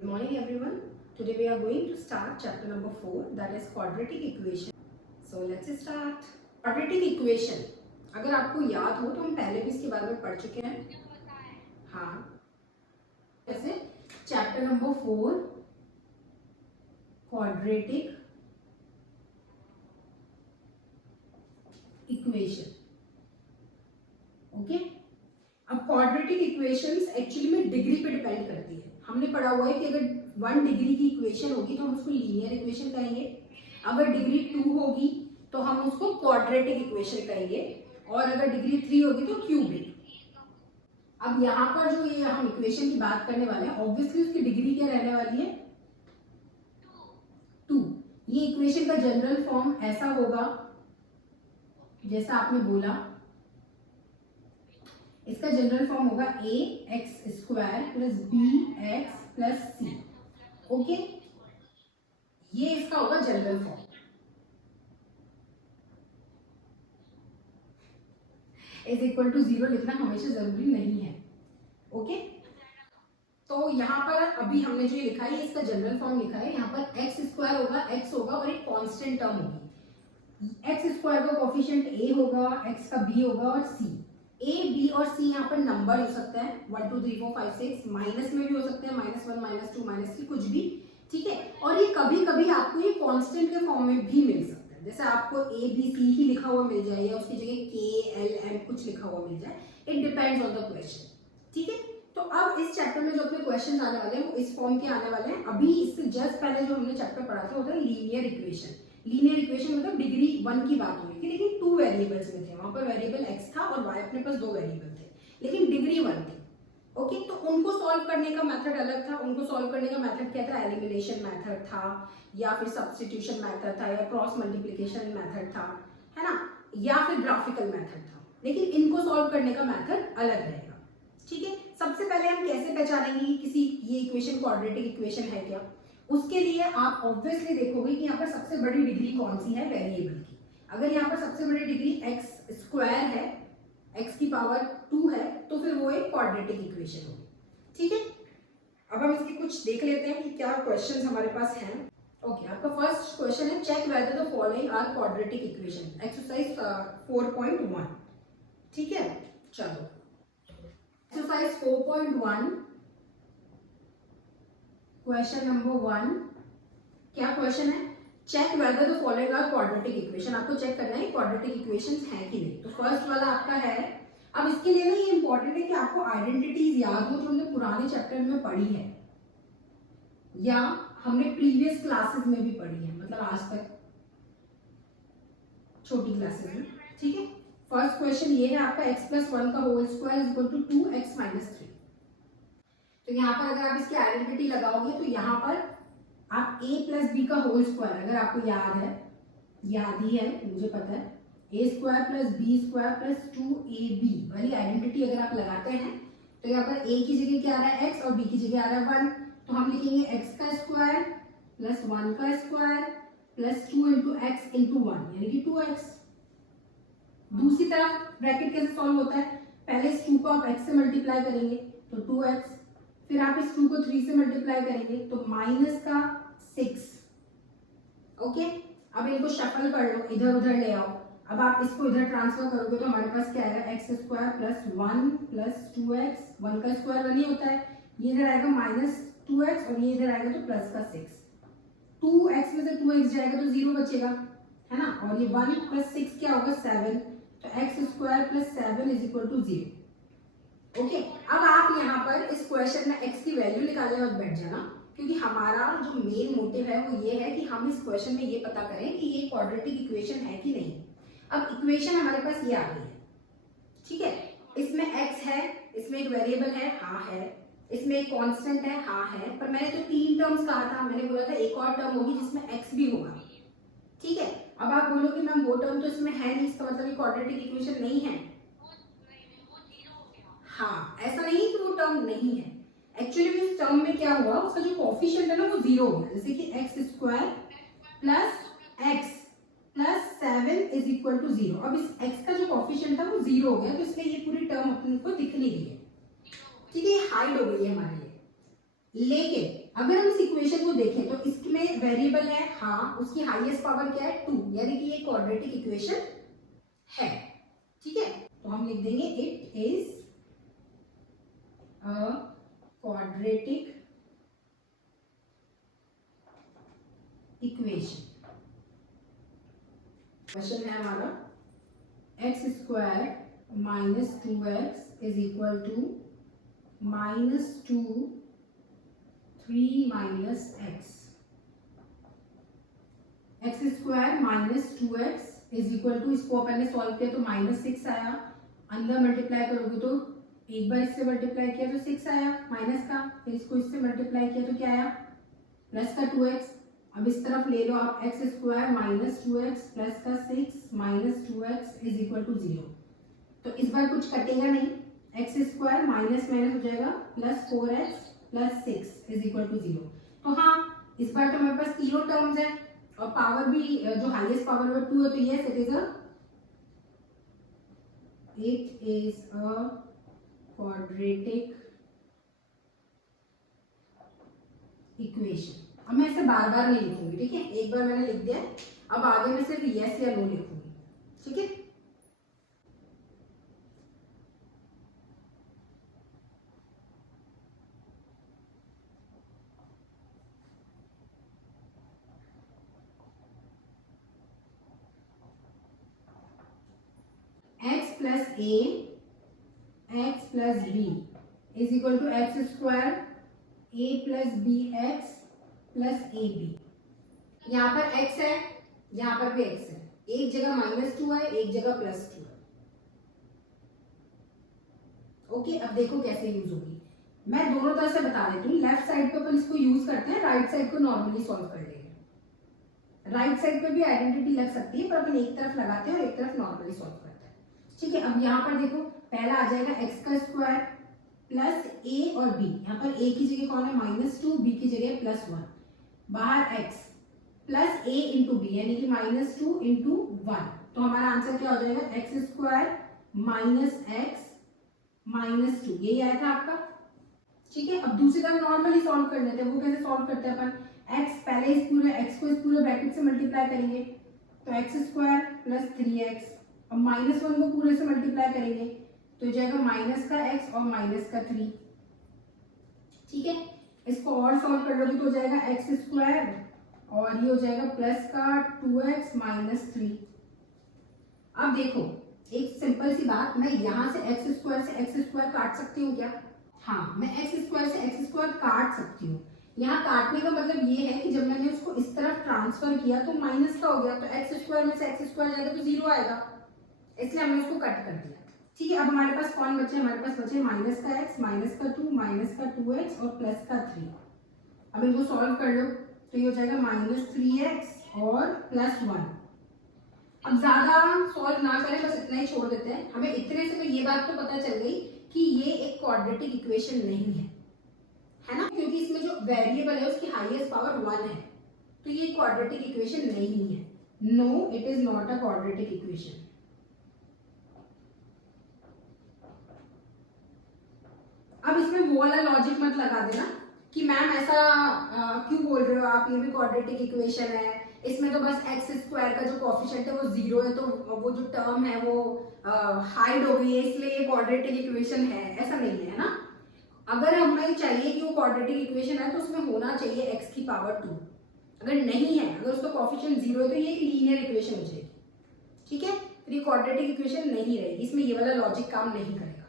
Good morning everyone. Today we are going to start chapter number 4, that is quadratic equation. So let's start. Quadratic equation अगर आपको याद हो तो हम पहले भी इसके बारे में पढ़ चुके हैं. हाँ, जैसे chapter number 4 quadratic equation. Okay, अब क्वाड्रेटिक इक्वेशंस एक्चुअली में डिग्री पे डिपेंड करती है. हमने पढ़ा हुआ है कि अगर 1 डिग्री की इक्वेशन होगी तो हम उसको लीनियर इक्वेशन कहेंगे. अगर डिग्री 2 होगी तो हम उसको क्वाड्रेटिक इक्वेशन कहेंगे, और अगर डिग्री 3 होगी तो क्यूबिक. अब यहाँ पर जो ये हम इक्वेशन की बात करने वाले हैं, ऑब्वियसली उसकी डिग्री क्या रहने वाली है? 2. ये इक्वेशन का जनरल फॉर्म ऐसा होगा जैसा आपने बोला. इसका जनरल फॉर्म होगा a x square plus b x plus c. Okay, ये इसका होगा general form. Is equal to 0 लिखना हमेशा जरूरी नहीं है. ओके, तो यहाँ पर अभी हमने जो ये लिखा है इसका जनरल फॉर्म लिखा है. यहाँ पर एक्स स्क्वायर होगा, एक्स होगा और एक कांस्टेंट टर्म होगी. एक्स स्क्वायर का कोफिशिएंट a होगा, एक्स का b होगा और c. ए बी और सी यहाँ पर नंबर हो सकता है 1 2 3 4 5 6, माइनस में भी हो सकते हैं -1 -2 -3 कुछ भी. ठीक है, और ये कभी कभी आपको ये कांस्टेंट के फॉर्म में भी मिल सकता है. जैसे आपको ए बी सी ही लिखा हुआ मिल जाए या उसकी जगह के एल एम कुछ लिखा हुआ मिल जाए. It depends on the question. ठीक है, तो अब इस चैप्टर में जो अपने क्वेश्चन आने वाले हैं वो इस फॉर्म के आने वाले हैं. अभी इससे जस्ट पहले जो हमने चैप्टर पढ़ा था वो था लीनियर इक्वेशन. लीनियर इक्वेशन मतलब डिग्री 1 की बात हो रही थी, लेकिन 2 वेरिएबल्स में थे. वहां पर वेरिएबल x था और y अपने पास 2 वेरिएबल थे, लेकिन डिग्री 1 थी. ओके, तो उनको सॉल्व करने का मेथड अलग था. उनको सॉल्व करने का मेथड क्या था? एलिमिनेशन मेथड था, या फिर सब्स्टिट्यूशन मेथड था, या क्रॉस मल्टीप्लिकेशन मेथड था, है ना, या फिर ग्राफिकल मेथड था. लेकिन इनको सॉल्व करने का मेथड अलग रहेगा. ठीक है, सबसे पहले हम कैसे पहचानेंगे कि किसी ये इक्वेशन क्वाड्रेटिक इक्वेशन है क्या? उसके लिए आप ऑब्वियसली देखोगे कि यहाँ पर सबसे बड़ी डिग्री कौन सी है वेरिएबल की. अगर यहाँ पर सबसे बड़ी डिग्री एक्स स्क्वायर है, एक्स की पावर 2 है, तो फिर वो एक क्वाड्रेटिक इक्वेशन होगी. ठीक है, अब हम इसके कुछ देख लेते हैं कि क्या क्वेश्चंस हमारे पास हैं. ओके, आपका फर्स्ट क्वेश्चन है check whether the following are quadratic equation, exercise 4.1. ठीक है, चलो एक्सरसाइज 4.1 क्वेश्चन नंबर 1. क्या क्वेश्चन है? Check whether the following are quadratic equation. आपको चेक करना है क्वाड्रेटिक इक्वेशंस हैं कि नहीं. तो फर्स्ट वाला आपका है. अब इसके लिए ना ये इंपॉर्टेंट है कि आपको आइडेंटिटीज याद हो जो हमने पुराने चैप्टर में पढ़ी है या हमने प्रीवियस क्लासेस में भी पढ़ी है, मतलब आज तक छोटी क्लासेस में. ठीक है, फर्स्ट क्वेश्चन ये है आपका x + 1 का whole square is equal to 2x - 3. तो यहाँ पर अगर आप इसकी आइडेंटिटी लगाओगे तो यहाँ पर आप a + b का होल स्क्वायर, अगर आपको याद है, याद ही है मुझे पता है, a² + b² + 2ab वाली आइडेंटिटी अगर आप लगाते हैं तो यहाँ पर a की जगह क्या आ रहा है x और b की जगह आ रहा है 1. तो हम लिखेंगे x² + 1² + 2 × x × 1 यानी कि 2x. दूसरी तरफ ब्रैकेट कैसे सॉल्व होता है? पहले इस 2 को आप x से मल्टीप्लाई करेंगे तो 2x, फिर आप इस 2 को 3 से मल्टीप्लाई करेंगे तो -6. ओके, अब इनको शफल कर लो, इधर उधर ले आओ. अब आप इसको इधर ट्रांसफर करोगे तो हमारे पास क्या आएगा? x² + 1 + 2x. 1 का स्क्वायर 1 ही होता है. ये इधर आएगा -2x और ये इधर आएगा तो +6. 2x में से 2x जाएगा तो 0 बचेगा, है ना, और ये 1 + 6 क्या होगा? 7. तो x² + 7 = 0. ओके, अब आप यहाँ पर इस क्वेश्चन में x की वैल्यू निकालने मत बैठ जाना, क्योंकि हमारा जो मेन मोटिव है वो ये है कि हम इस क्वेश्चन में ये पता करें कि ये क्वाड्रेटिक इक्वेशन है कि नहीं. अब इक्वेशन हमारे पास ये आ गई है. ठीक है, इसमें x है, इसमें एक वेरिएबल है, हाँ है, इसमें एक कांस्टेंट है, हाँ है, पर मैंने तो 3 टर्म्स कहा था. मैंने बोला था एक और टर्म होगी जिसमें x भी होगा. ठीक है, अब आप बोलोगे मैम वो टर्म तो इसमें है नहीं, इसका मतलब ये क्वाड्रेटिक इक्वेशन नहीं है. हाँ, ऐसा नहीं कि वो टर्म नहीं है. एक्चुअली इस टर्म में क्या हुआ, उसका जो कोफिशिएंट है ना वो 0 हो गया. जैसे कि x² + x + 7 = 0. अब इस x का जो कोफिशिएंट था वो 0 हो गया, तो इसलिए ये पूरी टर्म अपन को दिख नहीं रही है. ठीक है, ये हाइड हो गई है हमारे लिए. लेकिन अगर हम इस इक्वेशन को देखें तो इसमें वेरिएबल है, हाँ, उसकी हाईएस्ट पावर क्या है 2, यानी कि ये क्वाड्रेटिक इक्वेशन है। ठीक है, तो हम लिख देंगे it is a quadratic equation. Question है हमारा x square minus 2x is equal to -2 3 minus x. X square minus 2x is equal to, इसको अपन ने सॉल्व किया तो -6 आया, अंदर मल्टीप्लाई करोगे तो एक बार इससे मल्टीप्लाई किया तो 6 आया माइनस का, फिर इसको इससे मल्टीप्लाई किया तो क्या आया प्लस का 2x। अब इस तरफ ले लो आप x square minus 2x plus का 6 minus 2x is equal to 0। तो इस बार कुछ कटेगा नहीं, एक्स स्क्वायर माइनस माइनस हो जाएगा plus 4x plus 6 is equal to 0। तो हाँ, इस बार तो हमारे पास तीनों टर्म्स है और पावर भी जो हाईएस्ट पावर है 2 है, तो yes it is a quadratic equation. अब मैं इसे बार बार नहीं लिखूंगी, ठीक है, एक बार मैंने लिख दिया, अब आगे मैं सिर्फ यस या नो लिखूंगी। ठीक है, x plus a x plus b is equal to x square a plus b x plus a b. यहाँ पर x है, यहाँ पर भी x है, एक जगह -2 है, एक जगह +2 है। ओके, अब देखो कैसे यूज होगी, मैं दोनों तरह से बता देती हूँ। लेफ्ट साइड पे अपन इसको यूज करते हैं, राइट साइड को नॉर्मली सॉल्व कर लेंगे। राइट साइड पे भी आइडेंटिटी लग सकती है, पर अपन एक तरफ लगाते हैं और एक तरफ नॉर्मली सॉल्व करते हैं। ठीक है, अब यहाँ पर देखो पहला आ जाएगा एक्स का स्क्वायर प्लस ए और बी। यहाँ पर ए की जगह कौन है -2, बी की जगह +1, बाहर x प्लस ए इंटू बी यानी कि -2 इंटू 1। तो हमारा आंसर क्या हो जाएगा x square minus x minus 2, यही आया था आपका। ठीक है, अब दूसरी तरफ नॉर्मली सॉल्व कर लेते हैं। वो कैसे सॉल्व करते हैं अपन, x पहले इस पूरे x को इस पूरे ब्रैकेट से मल्टीप्लाई करेंगे तो एक्स स्क्वायर प्लस 3x, अब -1 को पूरे से मल्टीप्लाई करेंगे तो हो जाएगा माइनस का x और माइनस का 3। ठीक है, इसको और सॉल्व कर लोगे तो हो जाएगा एक्स स्क्वायर और ये हो जाएगा प्लस का 2x माइनस 3। अब देखो एक सिंपल सी बात, मैं यहाँ से एक्स स्क्वायर काट सकती हूँ क्या? हाँ, मैं एक्स स्क्वायर से एक्स स्क्वायर काट सकती हूँ। यहाँ काटने का मतलब ये है कि जब मैंने उसको इस तरफ ट्रांसफर किया तो माइनस का हो गया, तो एक्स स्क्वायर में से एक्स स्क्वायर जाएगा तो 0 आएगा, इसलिए हमने उसको कट कर दिया। ठीक है, अब हमारे पास कौन बचे, हमारे पास बचे माइनस का x माइनस का 2 माइनस का 2x और प्लस का 3। अब इनको सॉल्व कर लो तो ये हो जाएगा -3x और +1। अब ज्यादा सॉल्व ना करें, बस इतना ही छोड़ देते हैं। हमें इतने से तो ये बात तो पता चल गई कि ये एक क्वाड्रेटिक इक्वेशन नहीं है ना, क्योंकि इसमें जो वेरिएबल है उसकी हाईएस्ट पावर 1 है, तो ये क्वाड्रेटिक इक्वेशन नहीं है। No, it is not a quadratic equation. अब इसमें वो वाला लॉजिक मत लगा देना कि मैम ऐसा क्यों बोल रहे हो आप, ये भी क्वाड्रेटिक इक्वेशन है, इसमें तो बस एक्स स्क्वायर का जो कोएफिशिएंट है वो 0 है, तो वो जो टर्म है वो हाइड हो गई है, इसलिए ये क्वाड्रेटिक इक्वेशन है। ऐसा नहीं है ना, अगर हमें चाहिए कि वो क्वाड्रेटिक इक्वेशन है तो उसमें होना चाहिए x की पावर 2। अगर नहीं है, अगर उसका कोएफिशिएंट 0 है तो ये लीनियर इक्वेशन हो जाएगी। ठीक है, फिर ये क्वाड्रेटिक इक्वेशन नहीं रहेगी, इसमें ये वाला लॉजिक काम नहीं करेगा।